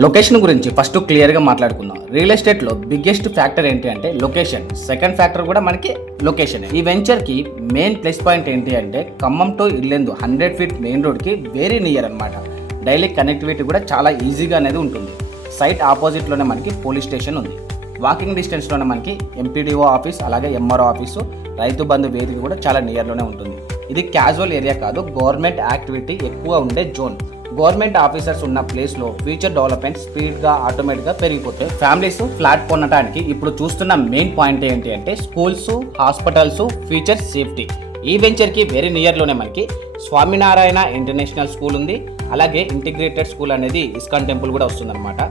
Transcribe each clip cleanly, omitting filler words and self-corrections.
Location గురించి first క్లియర్గా మాట్లాడుకుందాం. రియల్ ఎస్టేట్లో బిగ్గెస్ట్ ఫ్యాక్టర్ ఏంటి అంటే లొకేషన్. సెకండ్ ఫ్యాక్టర్ కూడా మనకి లొకేషన్. ఈ వెంచర్కి మెయిన్ ప్లస్ పాయింట్ ఏంటి అంటే Khammam to Yellandu 100 feet main రోడ్కి వెరీ నియర్ అనమాట. డైలీ కనెక్టివిటీ కూడా చాలా ఈజీగా అనేది ఉంటుంది. సైట్ ఆపోజిట్లోనే మనకి పోలీస్ స్టేషన్ ఉంది. వాకింగ్ డిస్టెన్స్లోనే మనకి ఎంపీడీఓ ఆఫీస్, అలాగే ఎంఆర్ఓ ఆఫీసు, రైతు బంధు వేదిక కూడా చాలా నియర్లోనే ఉంటుంది. ఇది క్యాజువల్ ఏరియా కాదు, గవర్నమెంట్ యాక్టివిటీ ఎక్కువ ఉండే జోన్. గవర్నమెంట్ ఆఫీసర్స్ ఉన్న ప్లేస్లో ఫ్యూచర్ డెవలప్మెంట్ స్పీడ్గా ఆటోమేటిక్గా పెరిగిపోతాయి. ఫ్యామిలీస్ ఫ్లాట్ కొనడానికి ఇప్పుడు చూస్తున్న మెయిన్ పాయింట్ ఏంటి అంటే స్కూల్స్, హాస్పిటల్స్, ఫ్యూచర్ సేఫ్టీ. ఈ వెంచర్కి వెరీ నియర్లోనే మనకి స్వామినారాయణ ఇంటర్నేషనల్ స్కూల్ ఉంది. అలాగే ఇంటిగ్రేటెడ్ స్కూల్ అనేది ఇస్కాన్ టెంపుల్ కూడా వస్తుందన్నమాట.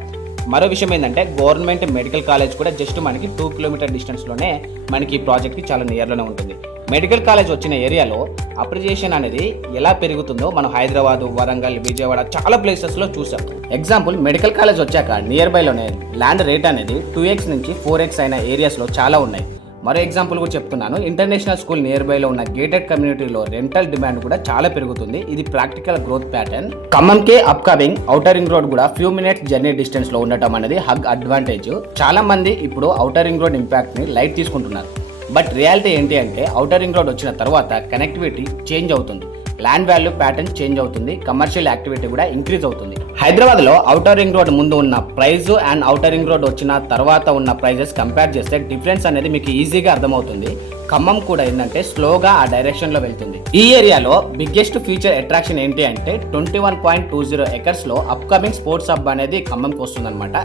మరో విషయం ఏంటంటే గవర్నమెంట్ మెడికల్ కాలేజ్ కూడా జస్ట్ మనకి 2 కిలోమీటర్ డిస్టెన్స్లోనే మనకి ఈ ప్రాజెక్ట్కి చాలా నియర్లోనే ఉంటుంది. మెడికల్ కాలేజ్ వచ్చిన ఏరియాలో అప్రిసియేషన్ అనేది ఎలా పెరుగుతుందో మనం హైదరాబాద్, వరంగల్, విజయవాడ చాలా ప్లేసెస్లో చూసాం. ఎగ్జాంపుల్, మెడికల్ కాలేజ్ వచ్చాక నియర్ బైలోనే ల్యాండ్ రేట్ అనేది 2x నుంచి 4x అయిన ఏరియాస్లో చాలా ఉన్నాయి. మరో ఎగ్జాంపుల్ కూడా చెప్తున్నాను. ఇంటర్నేషనల్ స్కూల్ నియర్ బైలో ఉన్న గేటెడ్ కమ్యూనిటీలో రెంటల్ డిమాండ్ కూడా చాలా పెరుగుతుంది. ఇది ప్రాక్టికల్ గ్రోత్ ప్యాటర్న్. ఖమ్మంకే అప్కమింగ్ ఔటర్ రింగ్ రోడ్ కూడా ఫ్యూ మినిట్స్ జర్నీ డిస్టెన్స్ లో ఉండటం అనేది హగ్ అడ్వాంటేజ్. చాలా మంది ఇప్పుడు ఔటర్ రింగ్ రోడ్ ఇంపాక్ట్ ని లైట్ తీసుకుంటున్నారు. బట్ రియాలిటీ ఏంటి అంటే ఔటర్ రింగ్ రోడ్ వచ్చిన తర్వాత కనెక్టివిటీ చేంజ్ అవుతుంది, ల్యాండ్ వాల్యూ ప్యాటర్న్ చేంజ్ అవుతుంది, కమర్షియల్ యాక్టివిటీ కూడా ఇంక్రీజ్ అవుతుంది. హైదరాబాద్ లో ఔటర్ రింగ్ రోడ్ ముందు ఉన్న price and outer ring road వచ్చిన తర్వాత ఉన్న ప్రైజెస్ కంపేర్ చేస్తే డిఫరెన్స్ అనేది మీకు ఈజీగా అర్థమవుతుంది. ఖమ్మం కూడా ఏంటంటే స్లోగా ఆ డైరెక్షన్ లో వెళ్తుంది. ఈ ఏరియాలో బిగ్గెస్ట్ ఫ్యూచర్ అట్రాక్షన్ ఏంటి అంటే 21.20 ఎకర్స్ లో అప్కమింగ్ స్పోర్ట్స్ హబ్ అనేది ఖమ్మంకి వస్తుందన్నమాట.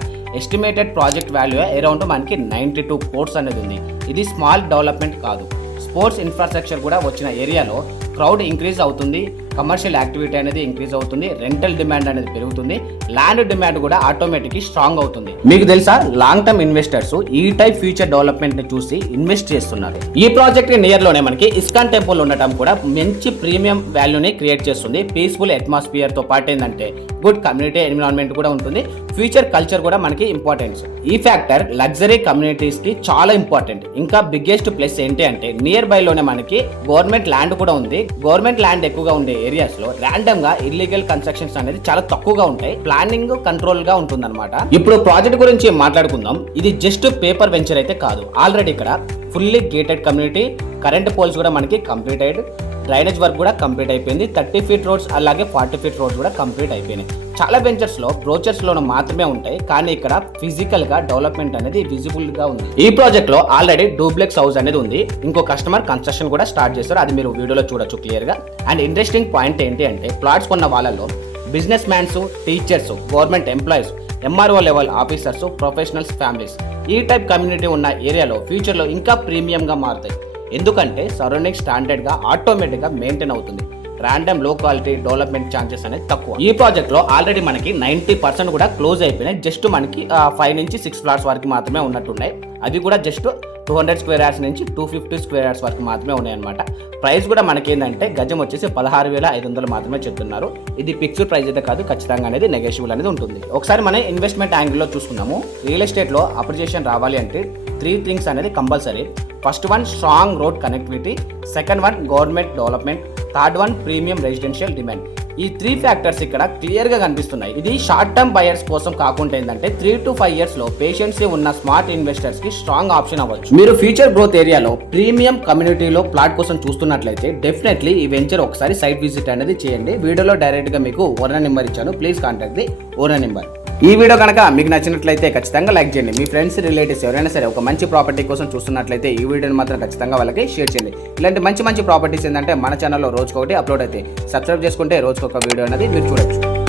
ఎస్టిమేటెడ్ ప్రాజెక్ట్ వాల్యూ అరౌండ్ మనకి 92 crores అనేది ఉంది. ఇది స్మాల్ డెవలప్మెంట్ కాదు. స్పోర్ట్స్ ఇన్ఫ్రాస్ట్రక్చర్ కూడా వచ్చిన ఏరియాలో క్రౌడ్ ఇంక్రీజ్ అవుతుంది, కమర్షియల్ యాక్టివిటీ అనేది ఇంక్రీజ్ అవుతుంది, రెంటల్ డిమాండ్ అనేది పెరుగుతుంది, ల్యాండ్ డిమాండ్ కూడా ఆటోమేటిక్గా స్ట్రాంగ్ అవుతుంది. మీకు తెలుసా, లాంగ్ టర్మ్ ఇన్వెస్టర్స్ ఈ టైప్ ఫ్యూచర్ డెవలప్మెంట్ ని చూసి ఇన్వెస్ట్ చేస్తున్నారు. ఈ ప్రాజెక్ట్ నియర్ లోనే మనకి ఇస్కాన్ టెంపుల్ ఉండటం కూడా మంచి ప్రీమియం వాల్యూని క్రియేట్ చేస్తుంది. పీస్ఫుల్ అట్మాస్ఫియర్ తో పాటు ఏంటంటే గుడ్ కమ్యూనిటీ ఎన్విరాన్మెంట్ కూడా ఉంటుంది. ఫ్యూచర్ కల్చర్ కూడా మనకి ఇంపార్టెన్స్. ఈ ఫ్యాక్టర్ లగ్జరీ కమ్యూనిటీస్ కి చాలా ఇంపార్టెంట్. ఇంకా బిగ్గెస్ట్ ప్లస్ ఏంటి అంటే నియర్ బై లోనే మనకి గవర్నమెంట్ ల్యాండ్ కూడా ఉంది. గవర్నమెంట్ ల్యాండ్ ఎక్కువగా ఉండే ఏరియాస్ లో ర్యాండమ్ గా ఇల్లీగల్ కన్స్ట్రక్షన్స్ అనేది చాలా తక్కువగా ఉంటాయి. ప్లానింగ్ కంట్రోల్ గా ఉంటుందన్నమాట. ఇప్పుడు ప్రాజెక్ట్ గురించి మాట్లాడుకుందాం. ఇది జస్ట్ పేపర్ వెంచర్ అయితే కాదు. ఆల్రెడీ ఇక్కడ fully gated community, current poles కూడా మనకి కంప్లీట్ అయ్యాడు, డ్రైనేజ్ వర్క్ కూడా కంప్లీట్ అయిపోయింది, 30 ఫీట్ రోడ్స్ అలాగే 40 ఫీట్ రోడ్స్ కూడా కంప్లీట్ అయిపోయినాయి. చాలా వెంచర్స్ లో బ్రోచర్స్ లో మాత్రమే ఉంటాయి, కానీ ఇక్కడ ఫిజికల్ గా డెవలప్మెంట్ అనేది విజిబుల్ గా ఉంది. ఈ ప్రాజెక్ట్ లో ఆల్రెడీ డూప్లెక్స్ హౌస్ అనేది ఉంది. ఇంకో కస్టమర్ కన్స్ట్రక్షన్ కూడా స్టార్ట్ చేస్తారు, అది మీరు వీడియోలో చూడొచ్చు క్లియర్ గా. అండ్ ఇంట్రెస్టింగ్ పాయింట్ ఏంటి అంటే ప్లాట్స్ కొన్న వాళ్ళలో business mans, teachers, government employees, MRO level officers, professionals, families ఈ టైప్ కమ్యూనిటీ ఉన్న ఏరియాలో ఫ్యూచర్ లో ఇంకా ప్రీమియం గా మారుతాయి. ఎందుకంటే సరౌండింగ్ స్టాండర్డ్ గా ఆటోమేటిక్ గా మెయింటైన్ అవుతుంది. ర్యాండమ్ లో క్వాలిటీ డెవలప్మెంట్ ఛాన్సెస్ అనేది తక్కువ. ఈ ప్రాజెక్ట్ లో ఆల్రెడీ మనకి 90% కూడా క్లోజ్ అయిపోయినాయి. జస్ట్ మనకి 5 నుంచి 6 ఫ్లాట్స్ వరకు మాత్రమే ఉన్నట్టున్నాయి. అవి కూడా జస్ట్ 200 స్క్వేర్ యార్డ్స్ నుంచి 250 స్క్వేర్ యార్డ్స్ వరకు మాత్రమే ఉన్నాయన్నమాట. ప్రైస్ కూడా మనకి ఏంటంటే గజం వచ్చేసి 16,500 మాత్రమే చెప్తున్నారు. ఇది ఫిక్స్డ్ ప్రైస్ అయితే కాదు, ఖచ్చితంగా అనేది నెగోషియబుల్ అనేది ఉంటుంది. ఒకసారి మనం ఇన్వెస్ట్మెంట్ యాంగిల్లో చూసుకున్నాము. రియల్ ఎస్టేట్ లో అప్రిసియేషన్ రావాలి అంటే 3 థింగ్స్ అనేది compulsory. First one strong road connectivity, second one government development, third one premium residential demand. ఈ 3 ఫ్యాక్టర్స్ ఇక్కడ క్లియర్ గా కనిపిస్తున్నాయి. ఇది షార్ట్ టర్మ్ బయర్స్ కోసం కాకుండా ఏంటంటే 3 to 5 ఇయర్స్ లో పేషెన్సీ ఉన్న స్మార్ట్ ఇన్వెస్టర్స్ కి స్ట్రాంగ్ ఆప్షన్ అవ్వచ్చు. మీరు ఫ్యూచర్ గ్రోత్ ఏరియాలో ప్రీమియం కమ్యూనిటీలో ప్లాట్ కోసం చూస్తున్నట్లయితే డెఫినెట్లీ ఈ వెంచర్ ఒకసారి సైట్ విజిట్ అనేది చేయండి. వీడియోలో డైరెక్ట్ గా మీకు ఓనర్ నెంబర్ ఇచ్చాను, please contact the owner number. ఈ వీడియో కనుక మీకు నచ్చినట్లయితే ఖచ్చితంగా లైక్ చేయండి. మీ ఫ్రెండ్స్, రిలేటివ్స్ ఎవరైనా సరే ఒక మంచి ప్రాపర్టీ కోసం చూస్తున్నట్లయితే ఈ వీడియోని మాత్రం ఖచ్చితంగా వాళ్ళకి షేర్ చేయండి. ఇలాంటి మంచి ప్రాపర్టీస్ ఏంటంటే మన ఛానల్లో రోజుకొకటి అప్లోడ్ అవుతాయి. సబ్స్క్రైబ్ చేసుకుంటే రోజుకొక వీడియో అనేది మీరు చూడొచ్చు.